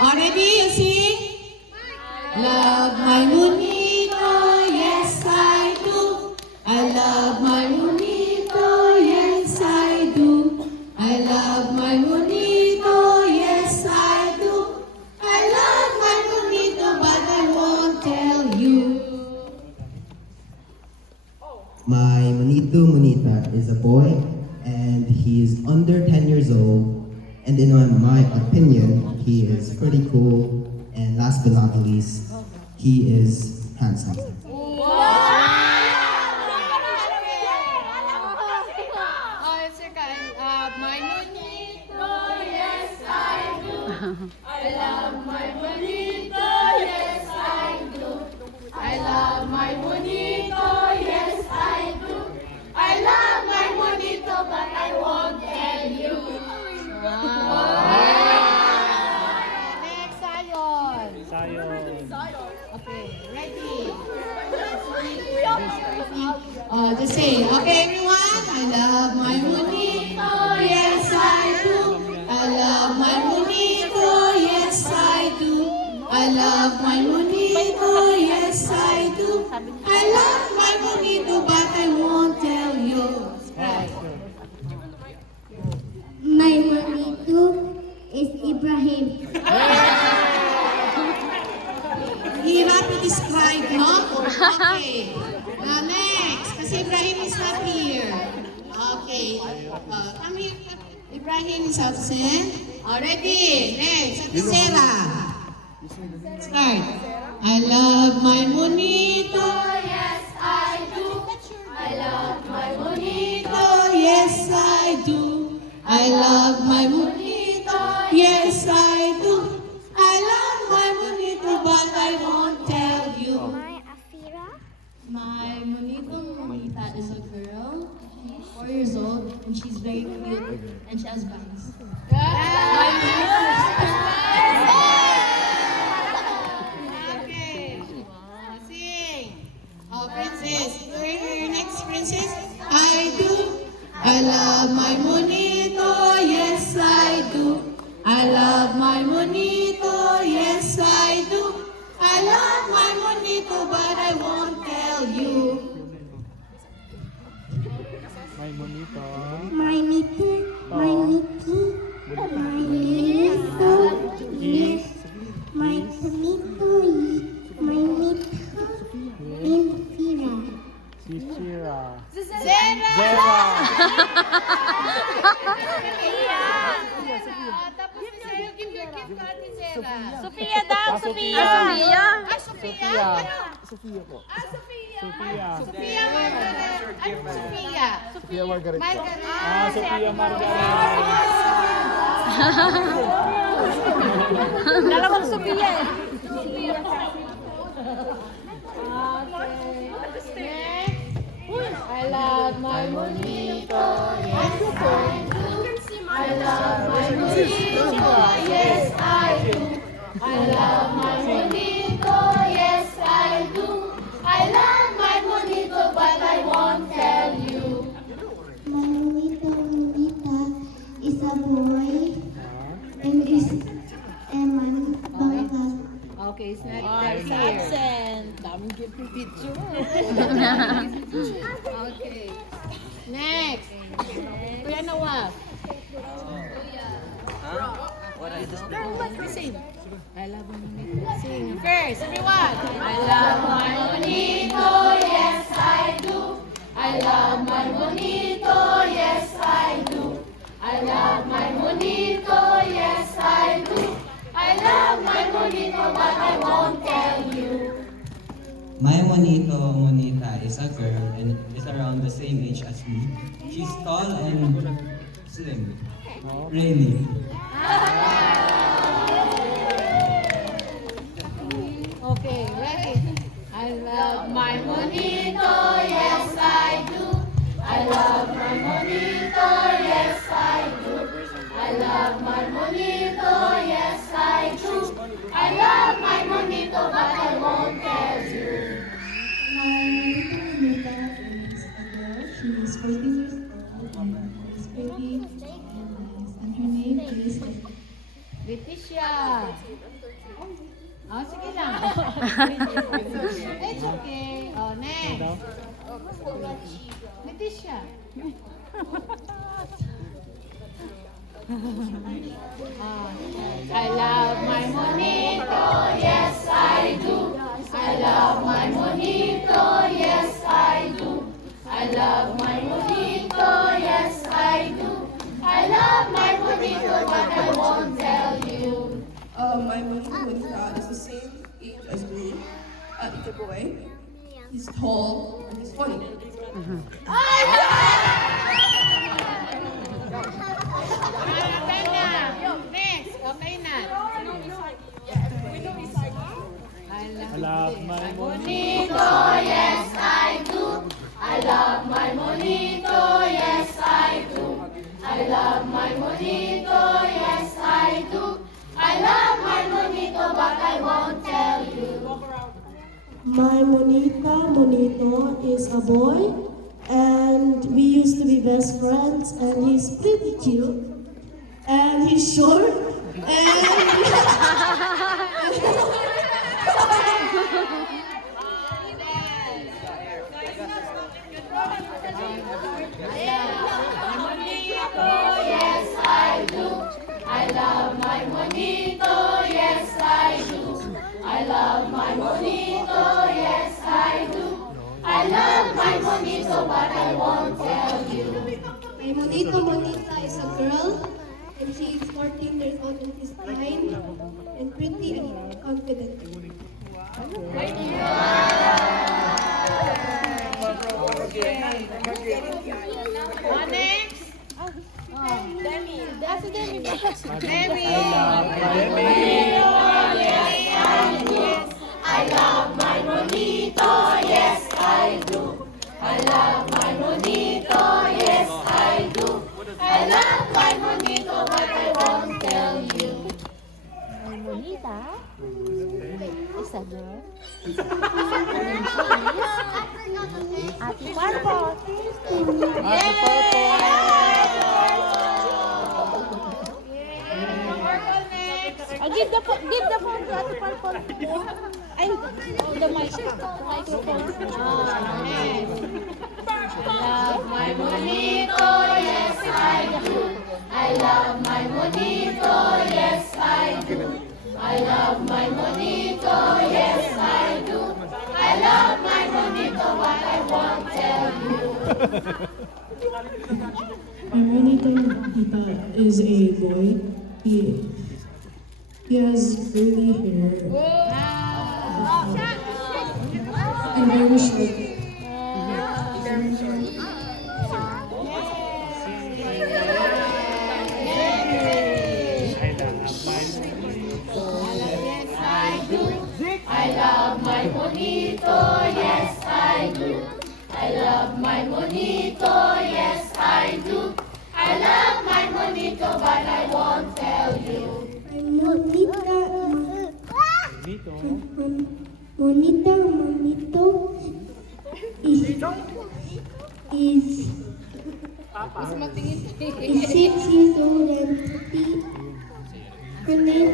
Already, you sing? Love my monito, yes I do. I love my monito, yes I do. I love my monito, yes I do. I love my monito, but I won't tell you. My Monito Monita is a boy and he is under 10 years old, and in my opinion, he is pretty cool, and last but not least, he is handsome. My monito, yes I do. I love my monito, yes I do. I love my monito, yes I do. I love my monito, but I won't tell you. Next, Sayon. Okay, ready? Just say, okay everyone, I love my monito, yes I do. I love my monito, yes I do. I love my monito, yes I do. I love my monito, but I won't tell you. Right. My monito is Ibrahim. Hirap i-describe, no? Okay. Next, kasi Ibrahim is not here. Okay. Come here. Ibrahim is absent. Ready. Next, Ate Sarah. Start. I love my monito, yes I do. I love my monito, yes I do. I love my monito, yes I do. I love my monito, but I won't tell you. My Afira. My monito monita is a girl. She's 4 years old and she's very cute and she has bangs. Okay. Sing. Oh, princess. Your next princess. I do. I love my monito, yes I do. I love my monito, yes I do. I love my monito, but I won't tell you. My monito. My nito. My nito. My nito. Yes. My nito. My nito. Infira. Si Shira. Zera! Zera. Tapos sa'yo, give your gift to Ate Zera. Sofia daw, Sofia. Sofia. Sofia po. Sofia. Sofia. Sofia Margaret. Ano Sofia? Sofia Margaret. Margaret. Sofia Margaret. Dalawang Sofia eh. I love my monito, yes I do. I love my monito, yes I do. I love my monito, yes I do. I love my monito, but I won't tell you. My monito monita is a boy and is Eman Bangkal. Okay, it's not It's absent. Daming gift picture. Okay. Next. Kuya Nawaf. Sing. I love my monito. Sing. First, everyone. I love my monito, yes I do. I love my monito, yes I do. I love my monito, yes I do. I love my monito, but I won't tell you. My Monito Monita is a girl and is around the same age as me. She's tall and slim. Really. Okay, ready? I love my monito, yes I do. I love my monito, yes I do. I love my monito, yes I do. I love my monito, but I won't tell you. My monita is a girl. She is 14 years old and is pretty and nice. And her name is Oh, sige lang. It's okay. Oh, next. Leticia. I love my monito, yes I do. I love my monito, yes I do. I love my monito, yes I do. I love my monito, but I won't tell you. My Monita is the same age as me. It's a boy. He's tall and he's funny. Okay na. Next. Okay na. I love my Monito, yes I do. I love my monito, yes I do. I love my monito, yes I do. I love my monito, but I won't tell you. My Monito is a boy, and we used to be best friends, and he's pretty cute, and he's short, and Yes, I do. I love my monito, yes, I do. I love my monito, yes, I do. I love my monito, but I won't tell you. my Monita is a girl, and she's 14 years old, and she's kind, and pretty, and confident. Next. Demi. That's a Demi. Demi. I love my monito, yes I do. I love my monito, yes I do. I love my monito, but I won't tell you. My monita is a girl. Ate Purple. Give the phone to Ate Purple. Ay, the mic. Microphone. Love my monito, yes I do. I love my monito, yes I do. I love my monito, yes I do. I love my monito, but I won't tell you. My Monita is a boy. He has curly hair and very short. Yes I do. I love my monito, yes I do. I love my monito, yes I do. I love my monito, but I won't tell you. Monito is 6 years old and pretty. Her name